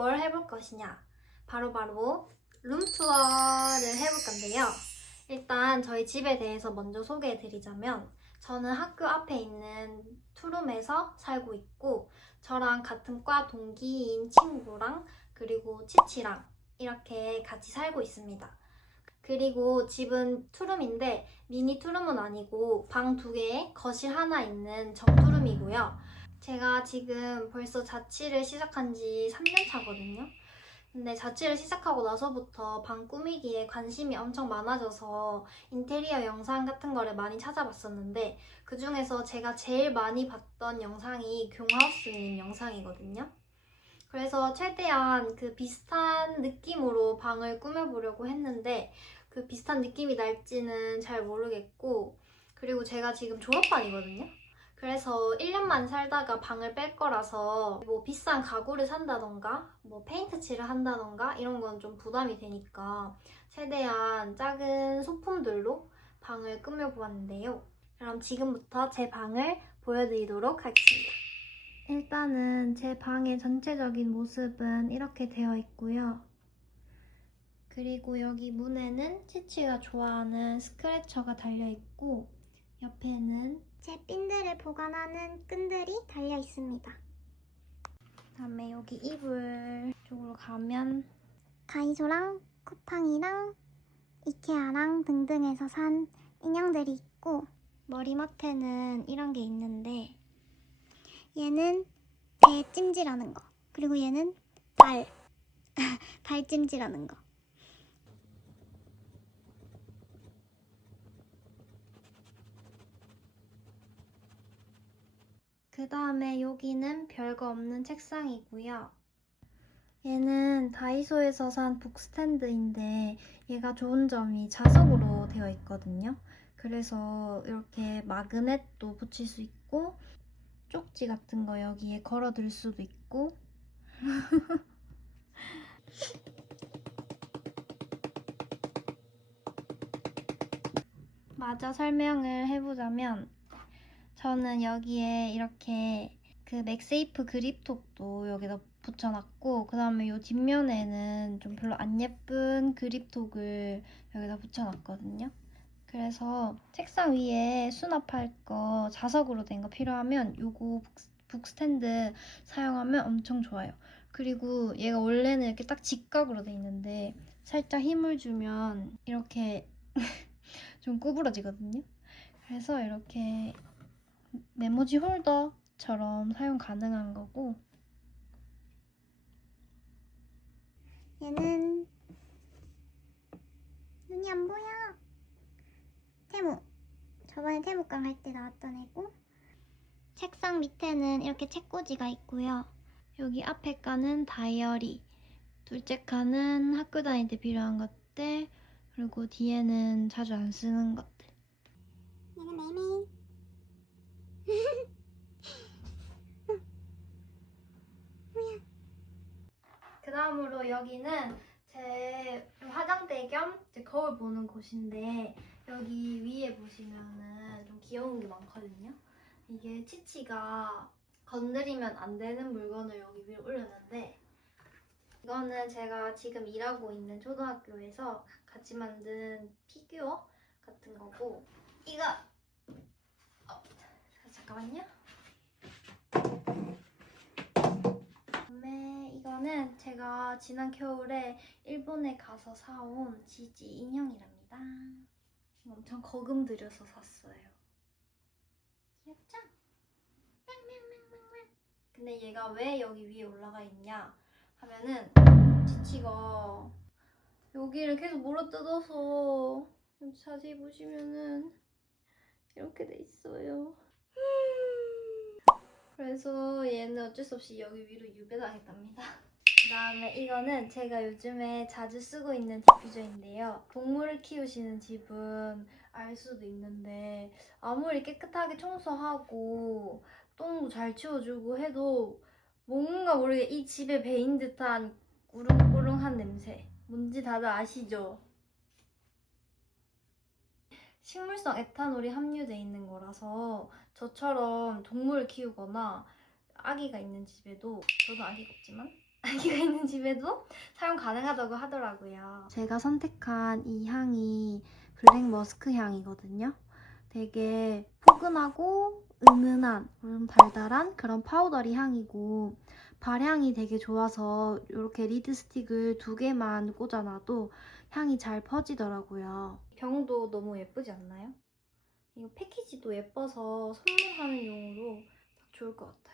뭘 해볼 것이냐? 바로 바로 룸투어를 해볼 건데요. 일단 저희 집에 대해서 먼저 소개해 드리자면 저는 학교 앞에 있는 투룸에서 살고 있고 저랑 같은 과 동기인 친구랑 그리고 치치랑 이렇게 같이 살고 있습니다. 그리고 집은 투룸인데 미니 투룸은 아니고 방 두 개에 거실 하나 있는 정투룸이고요. 제가 지금 벌써 자취를 시작한 지 3년 차거든요. 근데 자취를 시작하고 나서부터 방 꾸미기에 관심이 엄청 많아져서 인테리어 영상 같은 거를 많이 찾아봤었는데 그 중에서 제가 제일 많이 봤던 영상이 교하우스님 영상이거든요. 그래서 최대한 그 비슷한 느낌으로 방을 꾸며보려고 했는데 그 비슷한 느낌이 날지는 잘 모르겠고 그리고 제가 지금 졸업반이거든요. 그래서 1년만 살다가 방을 뺄 거라서 뭐 비싼 가구를 산다던가 뭐 페인트 칠을 한다던가 이런 건 좀 부담이 되니까 최대한 작은 소품들로 방을 꾸며보았는데요. 그럼 지금부터 제 방을 보여드리도록 하겠습니다. 일단은 제 방의 전체적인 모습은 이렇게 되어 있고요. 그리고 여기 문에는 치치가 좋아하는 스크래처가 달려 있고 옆에는 제 핀들을 보관하는 끈들이 달려 있습니다. 그다음에 여기 이불 쪽으로 가면 다이소랑 쿠팡이랑 이케아랑 등등에서 산 인형들이 있고 머리맡에는 이런 게 있는데 얘는 배 찜질하는 거 그리고 얘는 발, 발 찜질하는 거 그 다음에 여기는 별거 없는 책상이고요. 얘는 다이소에서 산 북스탠드인데 얘가 좋은 점이 자석으로 되어 있거든요. 그래서 이렇게 마그넷도 붙일 수 있고 쪽지 같은 거 여기에 걸어둘 수도 있고 마저 설명을 해보자면 저는 여기에 이렇게 그 맥세이프 그립톡도 여기다 붙여놨고 그 다음에 이 뒷면에는 좀 별로 안 예쁜 그립톡을 여기다 붙여놨거든요. 그래서 책상 위에 수납할 거 자석으로 된 거 필요하면 요거 북, 북스탠드 사용하면 엄청 좋아요. 그리고 얘가 원래는 이렇게 딱 직각으로 돼 있는데 살짝 힘을 주면 이렇게 좀 구부러지거든요. 그래서 이렇게 메모지 홀더처럼 사용 가능한 거고 얘는 눈이 안 보여 태무 저번에 태무강 할 때 나왔던 애고 책상 밑에는 이렇게 책꽂이가 있고요. 여기 앞에 칸은 다이어리 둘째 칸은 학교 다닐 때 필요한 것들 그리고 뒤에는 자주 안 쓰는 것들. 얘는 매일매일 그 다음으로 여기는 제 화장대 겸제 거울 보는 곳인데 여기 위에 보시면은 좀 귀여운 게 많거든요. 이게 치치가 건드리면 안 되는 물건을 여기 위에 올렸는데 이거는 제가 지금 일하고 있는 초등학교에서 같이 만든 피규어 같은 거고 이거 어, 잠깐만요. 그다음에 이거는 제가 지난 겨울에 일본에 가서 사온 지지 인형이랍니다. 엄청 거금 들여서 샀어요. 귀엽죠? 근데 얘가 왜 여기 위에 올라가 있냐 하면은 지치가 여기를 계속 물어뜯어서 자세히 보시면은 이렇게 돼 있어요. 그래서 얘는 어쩔 수 없이 여기 위로 유배당했답니다. 그 다음에 이거는 제가 요즘에 자주 쓰고 있는 디퓨저인데요. 동물을 키우시는 집은 알 수도 있는데 아무리 깨끗하게 청소하고 똥도 잘 치워주고 해도 뭔가 모르게 이 집에 배인 듯한 꾸릉꾸릉한 냄새. 뭔지 다들 아시죠? 식물성 에탄올이 함유되어 있는 거라서 저처럼 동물을 키우거나 아기가 있는 집에도 저도 아기가 없지만 아기가 있는 집에도 사용 가능하다고 하더라고요. 제가 선택한 이 향이 블랙 머스크 향이거든요. 되게 포근하고 은은한, 좀 달달한 그런 파우더리 향이고 발향이 되게 좋아서 이렇게 리드 스틱을 두 개만 꽂아놔도 향이 잘 퍼지더라고요. 병도 너무 예쁘지 않나요? 이거 패키지도 예뻐서 선물하는 용으로 딱 좋을 것 같아요.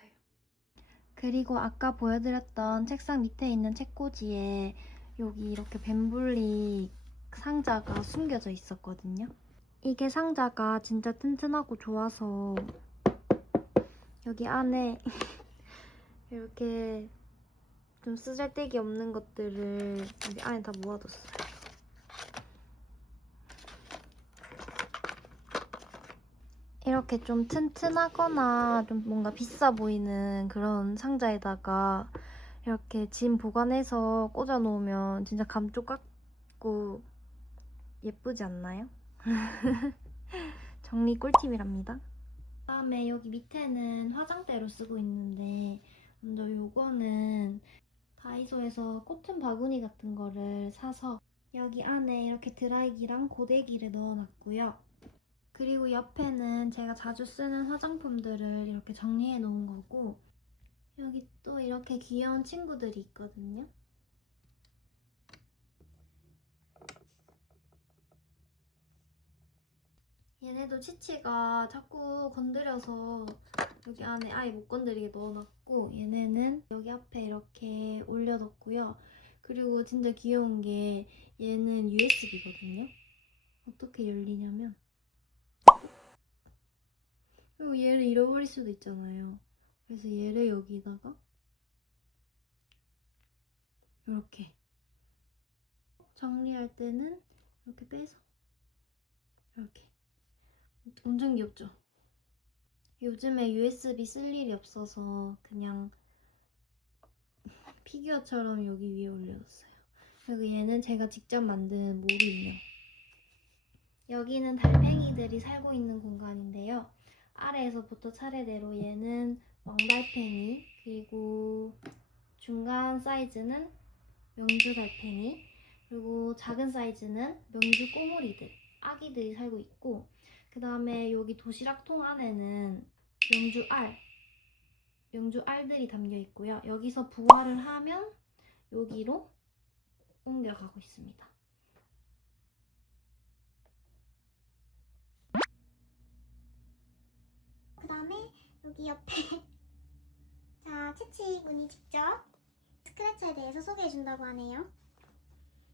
그리고 아까 보여드렸던 책상 밑에 있는 책꽂이에 여기 이렇게 벤블리 상자가 숨겨져 있었거든요. 이게 상자가 진짜 튼튼하고 좋아서 여기 안에 이렇게 좀 쓰잘데기 없는 것들을 여기 안에 다 모아뒀어요. 이렇게 좀 튼튼하거나 좀 뭔가 비싸 보이는 그런 상자에다가 이렇게 짐 보관해서 꽂아 놓으면 진짜 감쪽 같고 예쁘지 않나요? 정리 꿀팁이랍니다. 그다음에 여기 밑에는 화장대로 쓰고 있는데 먼저 요거는 다이소에서 코튼 바구니 같은 거를 사서 여기 안에 이렇게 드라이기랑 고데기를 넣어놨고요. 그리고 옆에는 제가 자주 쓰는 화장품들을 이렇게 정리해 놓은 거고 여기 또 이렇게 귀여운 친구들이 있거든요. 얘네도 치치가 자꾸 건드려서 여기 안에 아예 못 건드리게 넣어놨고 얘네는 여기 앞에 이렇게 올려뒀고요. 그리고 진짜 귀여운 게 얘는 USB거든요. 어떻게 열리냐면 그리고 얘를 잃어버릴 수도 있잖아요. 그래서 얘를 여기다가 이렇게 정리할 때는 이렇게 빼서 이렇게 엄청 귀엽죠? 요즘에 USB 쓸 일이 없어서 그냥 피규어처럼 여기 위에 올려뒀어요. 그리고 얘는 제가 직접 만든 모루 인형. 여기는 달팽이들이 살고 있는 공간인데요. 아래에서부터 차례대로 얘는 왕달팽이, 그리고 중간 사이즈는 명주 달팽이, 그리고 작은 사이즈는 명주 꼬물이들, 아기들이 살고 있고, 그 다음에 여기 도시락통 안에는 명주 알, 명주 알들이 담겨 있고요. 여기서 부화를 하면 여기로 옮겨가고 있습니다. 그 다음에 옆에 자 채치군이 직접 스크래치에 대해서 소개해준다고 하네요.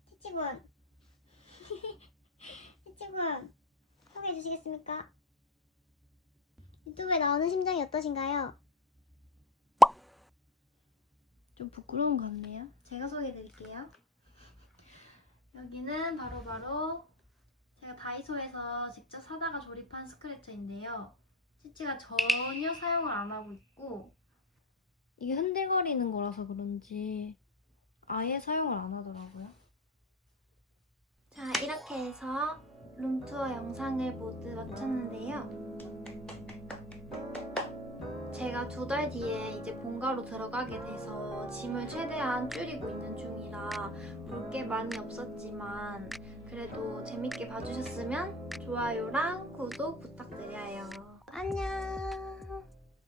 채치군 채치군 소개해주시겠습니까? 유튜브에 나오는 심정이 어떠신가요? 좀 부끄러운 것 같네요. 제가 소개해드릴게요. 여기는 바로바로 제가 다이소에서 직접 사다가 조립한 스크래처인데요. 치치가 전혀 사용을 안 하고 있고 이게 흔들거리는 거라서 그런지 아예 사용을 안 하더라고요. 자 이렇게 해서 룸투어 영상을 모두 마쳤는데요. 제가 두 달 뒤에 이제 본가로 들어가게 돼서 짐을 최대한 줄이고 있는 중이라 볼 게 많이 없었지만 그래도 재밌게 봐주셨으면 좋아요랑 구독 부탁드려요. 안녕.